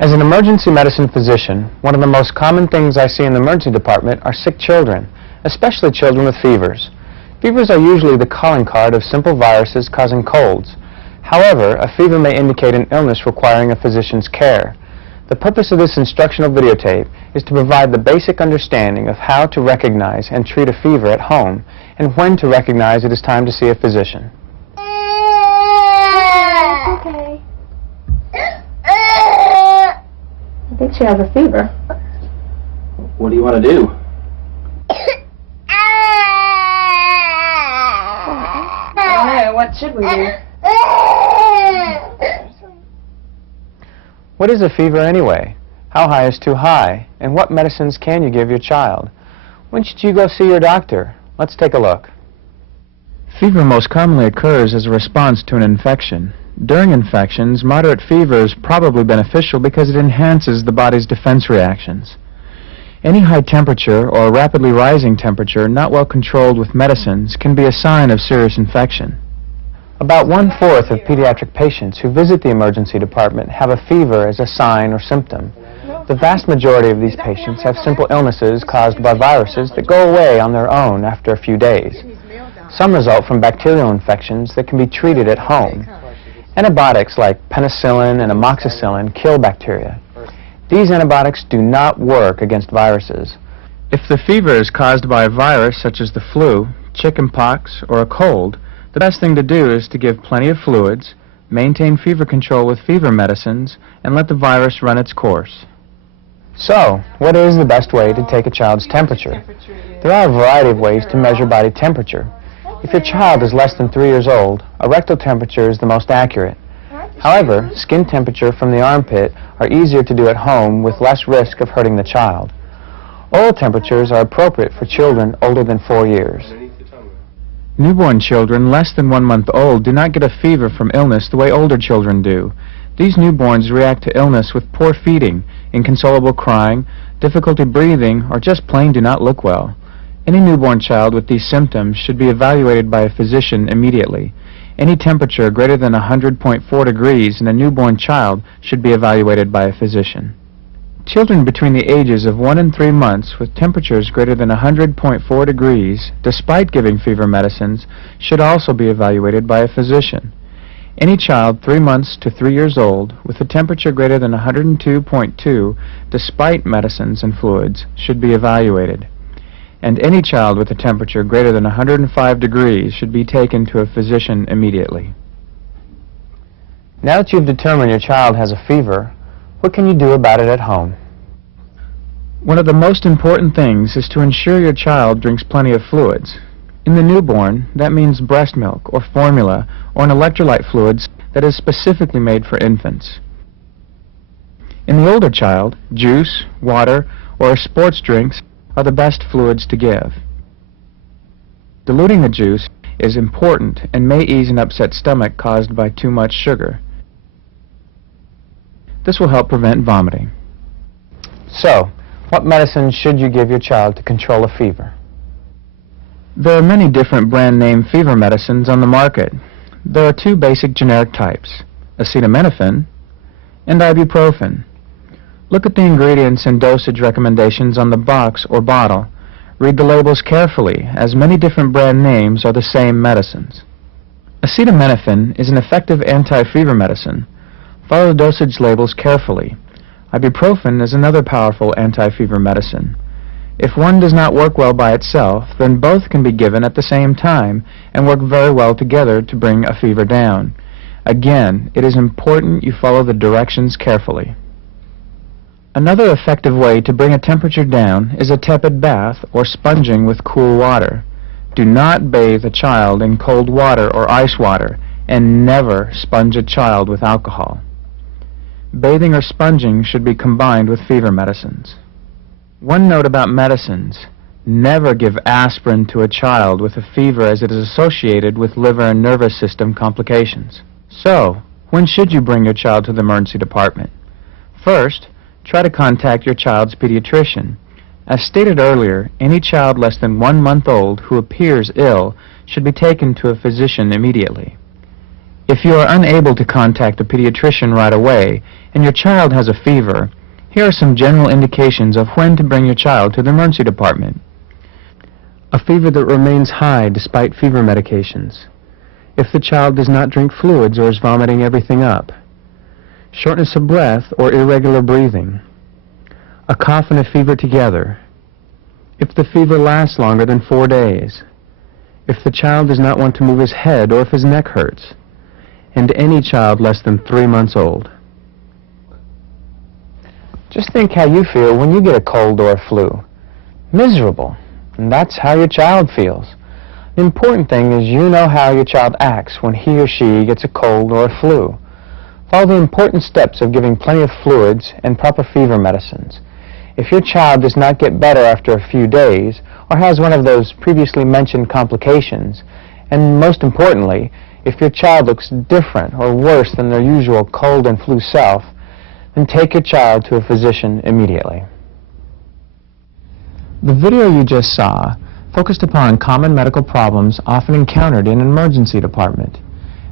As an emergency medicine physician, one of the most common things I see in the emergency department are sick children, especially children with fevers. Fevers are usually the calling card of simple viruses causing colds. However, a fever may indicate an illness requiring a physician's care. The purpose of this instructional videotape is to provide the basic understanding of how to recognize and treat a fever at home and when to recognize it is time to see a physician. Okay. I think she has a fever. What do you want to do? Oh, what should we do? What is a fever anyway? How high is too high? And what medicines can you give your child? When should you go see your doctor? Let's take a look. Fever most commonly occurs as a response to an infection. During infections, moderate fever is probably beneficial because it enhances the body's defense reactions. Any high temperature or rapidly rising temperature not well controlled with medicines can be a sign of serious infection. About 1/4 of pediatric patients who visit the emergency department have a fever as a sign or symptom. The vast majority of these patients have simple illnesses caused by viruses that go away on their own after a few days. Some result from bacterial infections that can be treated at home. Antibiotics like penicillin and amoxicillin kill bacteria. These antibiotics do not work against viruses. If the fever is caused by a virus such as the flu, chickenpox, or a cold, the best thing to do is to give plenty of fluids, maintain fever control with fever medicines, and let the virus run its course. So, what is the best way to take a child's temperature? There are a variety of ways to measure body temperature. If your child is less than 3 years old, a rectal temperature is the most accurate. However, skin temperature from the armpit are easier to do at home with less risk of hurting the child. Oral temperatures are appropriate for children older than 4 years. Newborn children less than 1 month old do not get a fever from illness the way older children do. These newborns react to illness with poor feeding, inconsolable crying, difficulty breathing, or just plain do not look well. Any newborn child with these symptoms should be evaluated by a physician immediately. Any temperature greater than 100.4 degrees in a newborn child should be evaluated by a physician. Children between the ages of 1 and 3 months with temperatures greater than 100.4 degrees, despite giving fever medicines, should also be evaluated by a physician. Any child 3 months to 3 years old with a temperature greater than 102.2, despite medicines and fluids, should be evaluated. And any child with a temperature greater than 105 degrees should be taken to a physician immediately. Now that you've determined your child has a fever, what can you do about it at home? One of the most important things is to ensure your child drinks plenty of fluids. In the newborn, that means breast milk or formula or an electrolyte fluid that is specifically made for infants. In the older child, juice, water, or sports drinks are the best fluids to give. Diluting the juice is important and may ease an upset stomach caused by too much sugar. This will help prevent vomiting. So, what medicine should you give your child to control a fever? There are many different brand name fever medicines on the market. There are 2 basic generic types, acetaminophen and ibuprofen. Look at the ingredients and dosage recommendations on the box or bottle. Read the labels carefully, as many different brand names are the same medicines. Acetaminophen is an effective anti-fever medicine. Follow the dosage labels carefully. Ibuprofen is another powerful anti-fever medicine. If one does not work well by itself, then both can be given at the same time and work very well together to bring a fever down. Again, it is important you follow the directions carefully. Another effective way to bring a temperature down is a tepid bath or sponging with cool water. Do not bathe a child in cold water or ice water, and never sponge a child with alcohol. Bathing or sponging should be combined with fever medicines. One note about medicines: never give aspirin to a child with a fever, as it is associated with liver and nervous system complications. So, when should you bring your child to the emergency department? First, try to contact your child's pediatrician. As stated earlier, any child less than 1 month old who appears ill should be taken to a physician immediately. If you are unable to contact a pediatrician right away and your child has a fever, here are some general indications of when to bring your child to the emergency department. A fever that remains high despite fever medications. If the child does not drink fluids or is vomiting everything up. Shortness of breath or irregular breathing. A cough and a fever together. If the fever lasts longer than 4 days. If the child does not want to move his head or if his neck hurts. And any child less than 3 months old. Just think how you feel when you get a cold or a flu. Miserable. And that's how your child feels. The important thing is you know how your child acts when he or she gets a cold or a flu. Follow the important steps of giving plenty of fluids and proper fever medicines. If your child does not get better after a few days, or has one of those previously mentioned complications, and most importantly, if your child looks different or worse than their usual cold and flu self, then take your child to a physician immediately. The video you just saw focused upon common medical problems often encountered in an emergency department.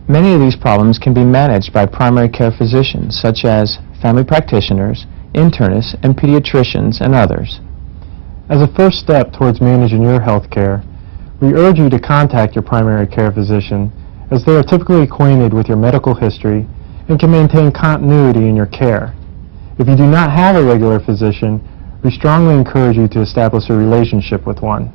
Many of these problems can be managed by primary care physicians, such as family practitioners, internists, and pediatricians, and others. As a first step towards managing your health care, we urge you to contact your primary care physician, as they are typically acquainted with your medical history and can maintain continuity in your care. If you do not have a regular physician, we strongly encourage you to establish a relationship with one.